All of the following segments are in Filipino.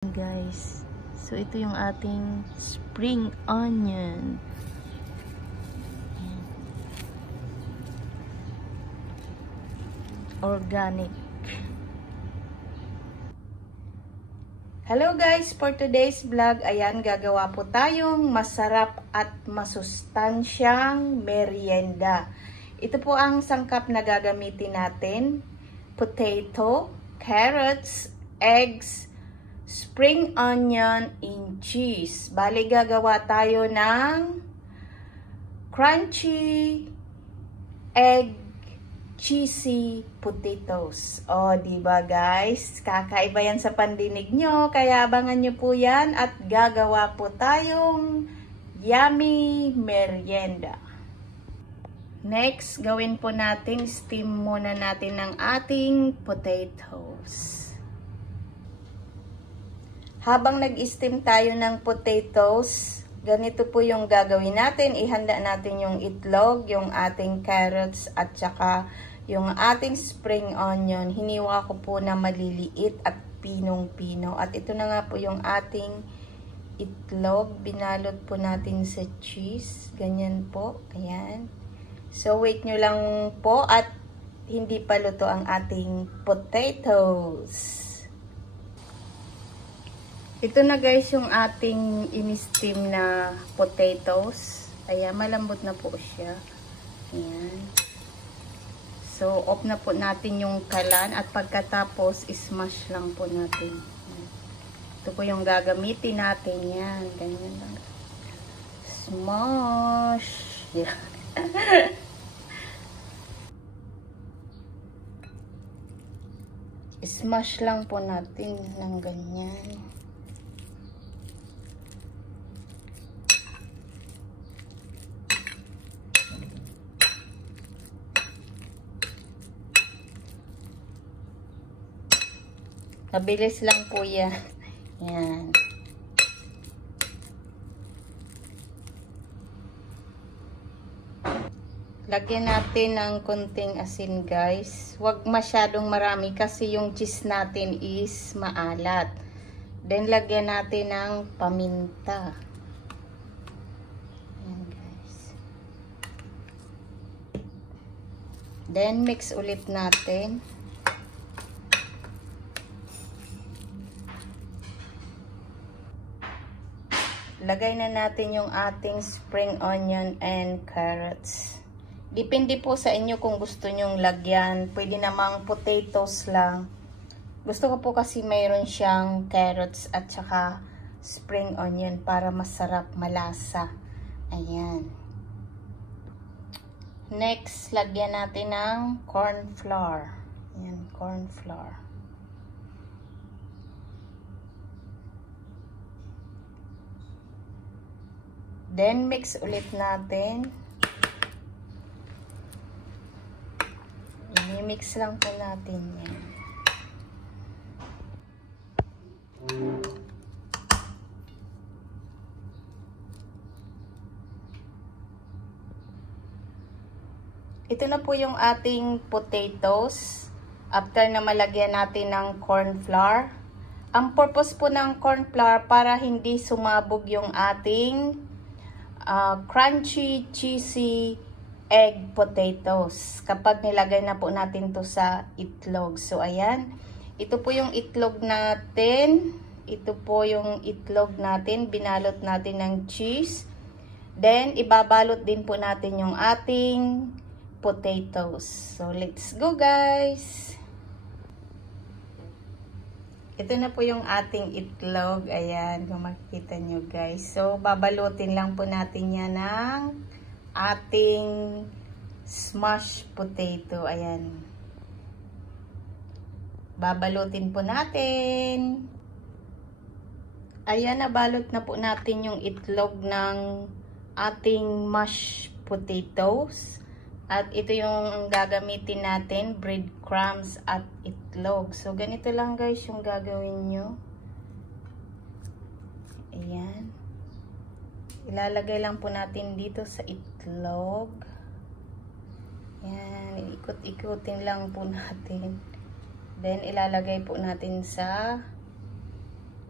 Guys, so ito yung ating spring onion. Organic. Hello guys, for today's vlog, ayan, gagawa po tayong masarap at masustansyang merienda. Ito po ang sangkap na gagamitin natin: potato, carrots, eggs, spring onion, and cheese. Bali, gagawa tayo ng crunchy egg cheesy potatoes. O, diba guys? Kakaiba yan sa pandinig nyo. Kaya abangan nyo po yan at gagawa po tayong yummy merienda. Next, gawin po natin, steam muna natin ng ating potatoes. Habang nag-steam tayo ng potatoes, ganito po yung gagawin natin. Ihanda natin yung itlog, yung ating carrots, at saka yung ating spring onion. Hiniwa ko po na maliliit at pinong-pino. At ito na nga po yung ating itlog. Binalot po natin sa cheese. Ganyan po. Ayan. So, wait nyo lang po at hindi pa luto ang ating potatoes. Ito na guys yung ating in-steam na potatoes. Ayan, malambot na po siya. Ayan. So, off na po natin yung kalan at pagkatapos, smash lang po natin. Ayan. Ito po yung gagamitin natin. Yan, ganyan lang. Smash! Yeah. Smash lang po natin ng ganyan. Mabilis lang po yan. Yan. Lagyan natin ng konting asin guys. Huwag masyadong marami kasi yung cheese natin is maalat. Then lagyan natin ng paminta. Yan guys. Then mix ulit natin. Lagay na natin yung ating spring onion and carrots. Depende po sa inyo kung gusto nyong lagyan. Pwede namang potatoes lang. Gusto ko po kasi mayroon siyang carrots at saka spring onion para masarap, malasa. Ayan. Next, lagyan natin ng corn flour. Ayan, corn flour. Then, mix ulit natin. I-mix lang po natin yan. Ito na po yung ating potatoes. After na malagyan natin ng corn flour. Ang purpose po ng corn flour para hindi sumabog yung ating crunchy, cheesy egg potatoes kapag nilagay na po natin to sa itlog. So, ayan. Ito po yung itlog natin. Ito po yung itlog natin. Binalot natin ng cheese. Then, ibabalot din po natin yung ating potatoes. So, let's go guys! Ito na po yung ating itlog. Ayan, kung makikita nyo guys. So, babalutin lang po natin yan ng ating smashed potato. Ayan. Babalutin po natin. Ayan, nabalot na po natin yung itlog ng ating mashed potatoes. At ito yung gagamitin natin, breadcrumbs at itlog. So, ganito lang guys yung gagawin nyo. Ayan. Ilalagay lang po natin dito sa itlog. Yan, ikot-ikutin lang po natin. Then, ilalagay po natin sa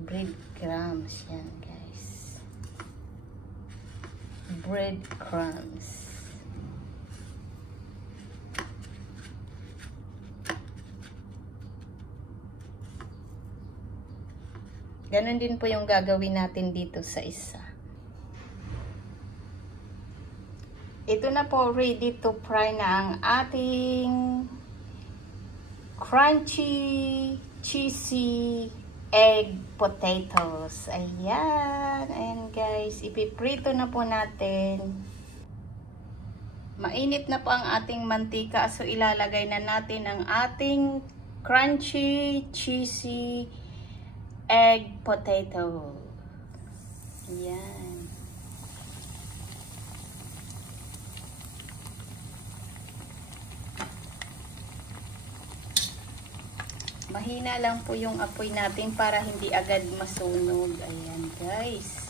Breadcrumbs yan, guys. Breadcrumbs. Ganon din po yung gagawin natin dito sa isa. Ito na po, ready to fry na ang ating crunchy, cheesy egg potatoes. Ayan. Ayan guys, ipiprito na po natin. Mainit na po ang ating mantika, so ilalagay na natin ang ating crunchy, cheesy egg potato. Ayan. Mahina lang po yung apoy natin para hindi agad masunog. Ayan guys.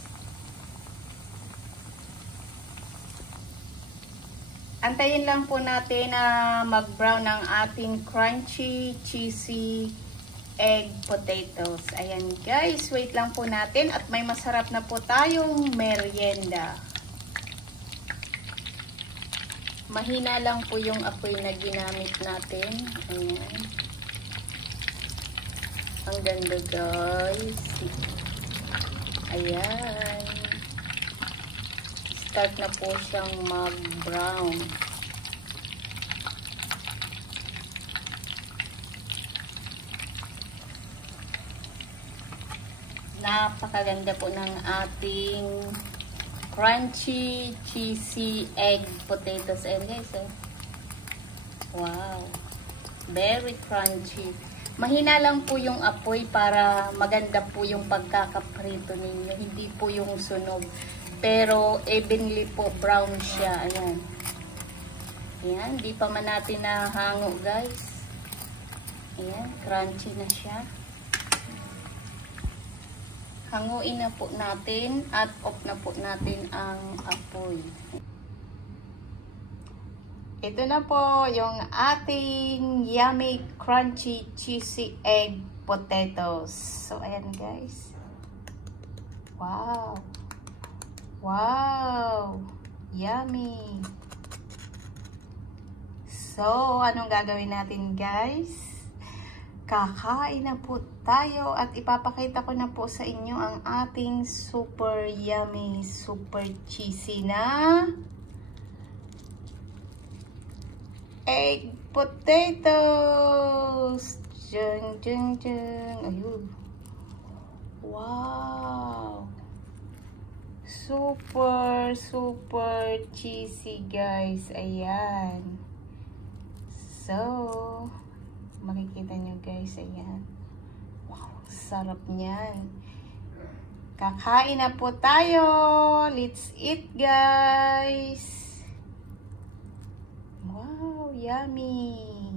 Antayin lang po natin na mag-brown ang ating crunchy, cheesy egg potatoes. Ayan guys, wait lang po natin at may masarap na po tayong merienda. Mahina lang po yung apoy na ginamit natin. Ayan. Ang ganda guys. Ayan. Start na po siyang mag-brown. Napakaganda po ng ating crunchy, cheesy egg potatoes. Ayan guys, oh. Wow. Very crunchy. Mahina lang po yung apoy para maganda po yung pagkakaprito ninyo. Hindi po yung sunog. Pero evenly po brown siya. Ayan. Ayan. Di pa man natin nahango guys. Ayan. Crunchy na siya. Hanguin na po natin at off na po natin ang apoy. Ito na po yung ating yummy, crunchy, cheesy egg potatoes. So, ayan guys. Wow. Wow. Yummy. So, anong gagawin natin guys? Kakain na po tayo at ipapakita ko na po sa inyo ang ating super yummy, super cheesy na egg potatoes. Jung, jung, jung. Ayun. Wow. Super, super cheesy guys. Ayan. So, makikita nyo guys. Ayan. Wow. Sarap niyan. Kakain na po tayo. Let's eat guys. Wow, yummy.